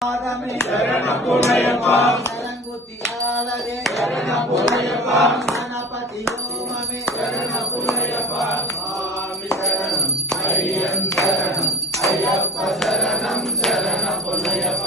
శరణ పునయప్ప శరణగుతి ఆలరే శరణ పునయప్ప గణపతి ఓమమే శరణ పునయప్ప స్వామి శరణం అయ్యం శరణం అయ్యప్ప శరణం శరణ పునయప్ప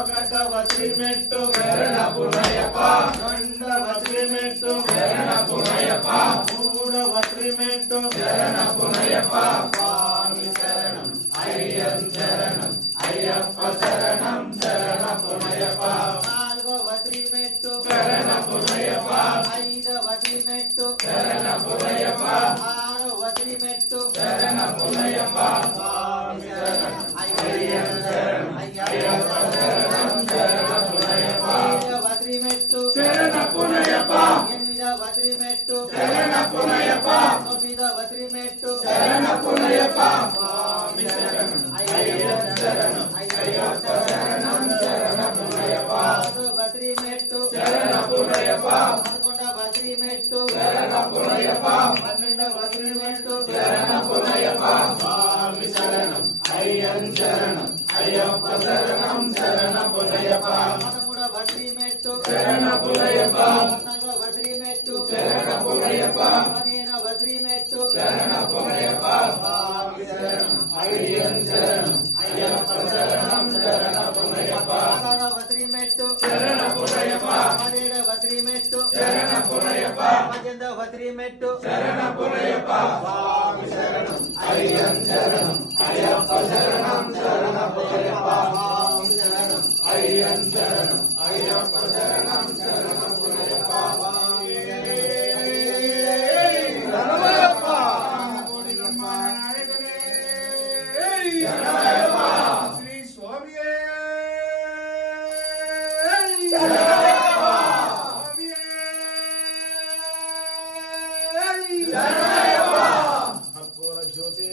ఒకటవ శ్రీమెట్టు శరణ పునయప్ప రెండవ శ్రీమెట్టు శరణ పునయప్ప మూడవ శ్రీమెట్టు శరణ పునయప్ప స్వామి శరణం అయ్యం శరణం అయ్యప్ప శరణం శరణ పునయప్ప నాలుగవ శ్రీమెట్టు శరణ పునయప్ప ఐదవ శ్రీమెట్టు శరణ పునయప్ప ఆరవ శ్రీమెట్టు శరణ పునయప్ప స్వామి శరణం అయ్యం శరణం అయ్యప్ప శరణం శరణ పునయప్ప ఏడవ శ్రీమెట్టు శరణ పునయప్ప ఎనిమిదవ శ్రీమెట్టు శరణ పునయప్ప తొమ్మిదవ శ్రీమెట్టు శరణ పునయప్ప స్వామి శరణం అయ్యం శరణం అయ్యప్ప శరణం శరణ పునయప్ప పదవ శ్రీమెట్టు శరణ పునయప్ప పదకొండవ శ్రీమెట్టు శరణ పునయప్ప పన్నెండవ శ్రీమెట్టు శరణ పునయప్ప స్వామి శరణం అయ్యం శరణం అయ్యప్ప శరణం శరణ పునయప్ప పదమూడవ శ్రీమెట్టు శరణ పునయప్ప పద్నాలుగవ శ్రీమెట్టు శరణ పునయప్ప పదిహేనవ శ్రీమెట్టు శరణ పునయప్ప స్వామి శరణం అయ్యం శరణం అయ్యప్ప శరణం శరణ పునయప్ప పదహారవ శ్రీమెట్టు శరణ పునయప్ప పదిహేడవ శ్రీమెట్టు శరణ పునయప్ప పద్దెనిమిదవ శ్రీమెట్టు శరణ పునయప్ప స్వామి శరణం అయ్యం శరణం అయ్యప్ప శరణం శరణ పునయప్ప స్వామి శరణం అయ్యం శరణం అయ్యప్ప శరణం శరణ పునయప్ప స్వామి శరణమయ్యప్ప శ్రీ స్వామియే అఘోర జ్యోతి